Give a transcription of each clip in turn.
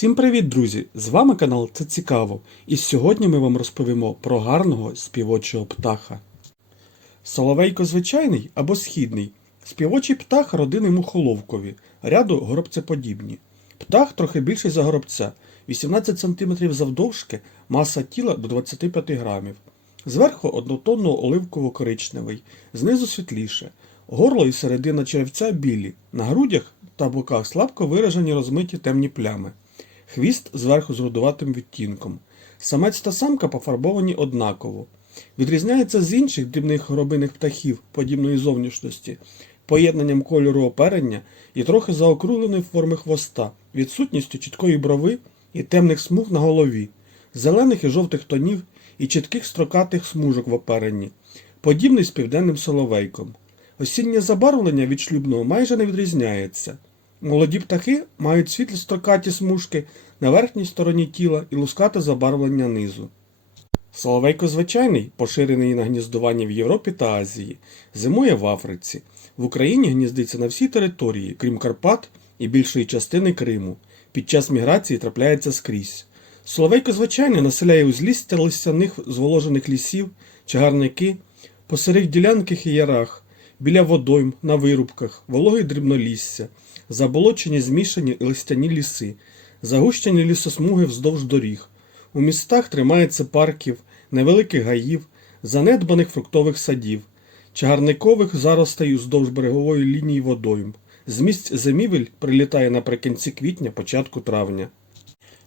Всім привіт, друзі! З вами канал Це Цікаво, і сьогодні ми вам розповімо про гарного співочого птаха. Соловейко звичайний або східний. Співочий птах родини мухоловкові, ряду горобцеподібні. Птах трохи більший за горобця, 18 см завдовжки, маса тіла до 25 грамів. Зверху однотонно оливково-коричневий, знизу світліше. Горло і середина черевця білі, на грудях та боках слабко виражені розмиті темні плями. Хвіст зверху з рудуватим відтінком. Самець та самка пофарбовані однаково. Відрізняється з інших дрібних горобиних птахів подібної зовнішності, поєднанням кольору оперення і трохи заокругленої форми хвоста, відсутністю чіткої брови і темних смуг на голові, зелених і жовтих тонів і чітких строкатих смужок в оперенні, подібний з південним соловейком. Осіннє забарвлення від шлюбного майже не відрізняється. Молоді птахи мають світлі смужки на верхній стороні тіла і лускате забарвлення низу. Соловейко звичайний, поширений на гніздуванні в Європі та Азії, зимує в Африці. В Україні гніздиться на всій території, крім Карпат і більшої частини Криму. Під час міграції трапляється скрізь. Соловейко звичайний населяє узлістя листяних зволожених лісів, чагарники, по сирих ділянках і ярах, біля водойм, на вирубках, вологі дрібнолісся, заболочені змішані листяні ліси, загущені лісосмуги вздовж доріг. У містах тримається парків, невеликих гаїв, занедбаних фруктових садів, чагарникових заростей уздовж берегової лінії водойм. З місць зимівель прилітає наприкінці квітня, початку травня.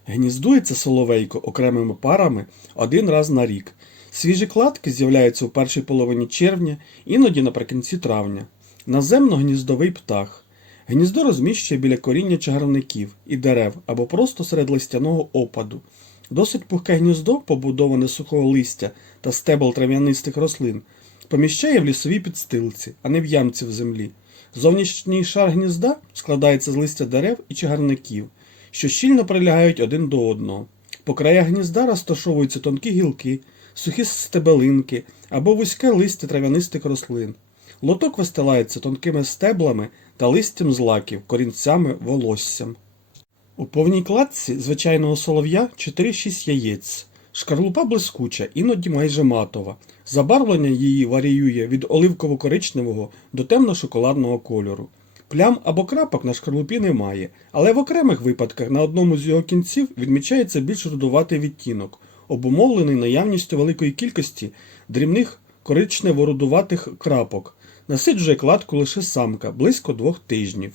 Гніздується соловейко окремими парами один раз на рік. Свіжі кладки з'являються у першій половині червня, іноді наприкінці травня. Наземно-гніздовий птах. Гніздо розміщує біля коріння чагарників і дерев або просто серед листяного опаду. Досить пухке гніздо, побудоване з сухого листя та стебел трав'янистих рослин, поміщає в лісовій підстилці, а не в ямці в землі. Зовнішній шар гнізда складається з листя дерев і чагарників, що щільно прилягають один до одного. По краях гнізда розташовуються тонкі гілки, сухі стебелинки або вузьке листя трав'янистих рослин. Лоток вистилається тонкими стеблами та листям з лаків, корінцями, волоссям. У повній кладці звичайного солов'я 4-6 яєць. Шкарлупа блискуча, іноді майже матова. Забарвлення її варіює від оливково-коричневого до темно-шоколадного кольору. Плям або крапок на шкарлупі немає, але в окремих випадках на одному з його кінців відмічається більш рудуватий відтінок, обумовлений наявністю великої кількості дрібних коричнево-рудуватих крапок. Насиджує кладку лише самка близько двох тижнів.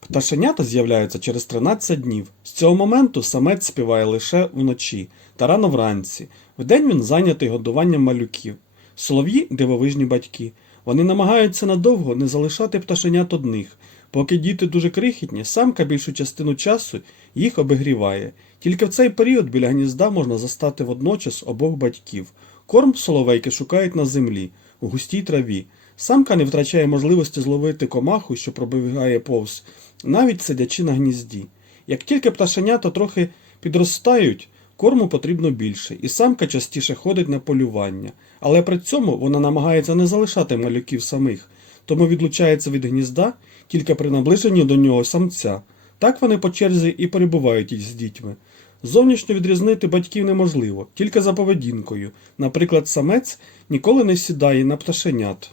Пташенята з'являються через 13 днів. З цього моменту самець співає лише вночі та рано вранці. Вдень він зайнятий годуванням малюків. Солов'ї дивовижні батьки. Вони намагаються надовго не залишати пташенят одних. Поки діти дуже крихітні, самка більшу частину часу їх обігріває. Тільки в цей період біля гнізда можна застати водночас обох батьків. Корм соловейки шукають на землі, у густій траві. Самка не втрачає можливості зловити комаху, що пробігає повз, навіть сидячи на гнізді. Як тільки пташенята трохи підростають, корму потрібно більше, і самка частіше ходить на полювання, але при цьому вона намагається не залишати малюків самих, тому відлучається від гнізда тільки при наближенні до нього самця. Так вони по черзі і перебувають із дітьми. Зовнішньо відрізнити батьків неможливо, тільки за поведінкою. Наприклад, самець ніколи не сідає на пташенят.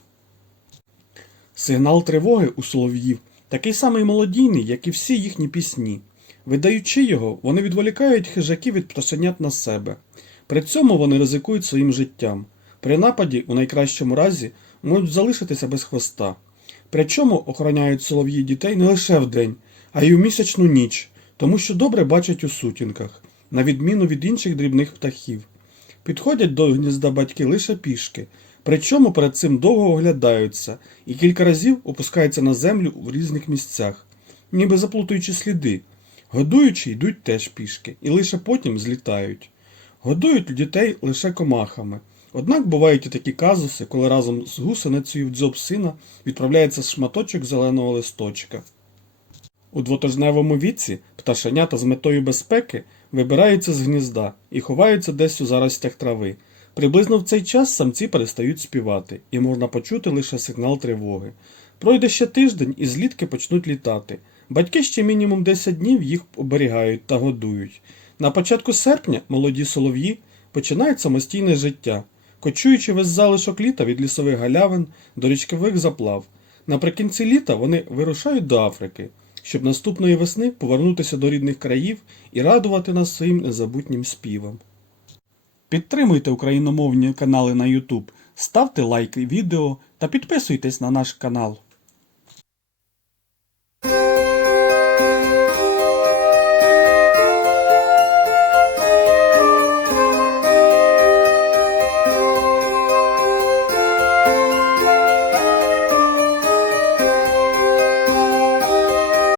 Сигнал тривоги у солов'їв такий самий молодійний, як і всі їхні пісні. Видаючи його, вони відволікають хижаків від пташенят на себе. При цьому вони ризикують своїм життям. При нападі, у найкращому разі, можуть залишитися без хвоста. Причому охороняють солов'ї дітей не лише вдень, а й у місячну ніч, тому що добре бачать у сутінках, на відміну від інших дрібних птахів. Підходять до гнізда батьки лише пішки, причому перед цим довго оглядаються і кілька разів опускаються на землю в різних місцях, ніби заплутуючи сліди. Годуючи йдуть теж пішки і лише потім злітають. Годують дітей лише комахами. Однак бувають і такі казуси, коли разом з гусеницею в дзьоб сина відправляється шматочок зеленого листочка. У двотижневому віці пташенята з метою безпеки вибираються з гнізда і ховаються десь у заростях трави. Приблизно в цей час самці перестають співати, і можна почути лише сигнал тривоги. Пройде ще тиждень і злітки почнуть літати, Батьки ще мінімум 10 днів їх оберігають та годують. На початку серпня молоді солов'ї починають самостійне життя, кочуючи весь залишок літа від лісових галявин до річкових заплав. Наприкінці літа вони вирушають до Африки, щоб наступної весни повернутися до рідних країв і радувати нас своїм незабутнім співом. Підтримуйте україномовні канали на YouTube, ставте лайки відео та підписуйтесь на наш канал.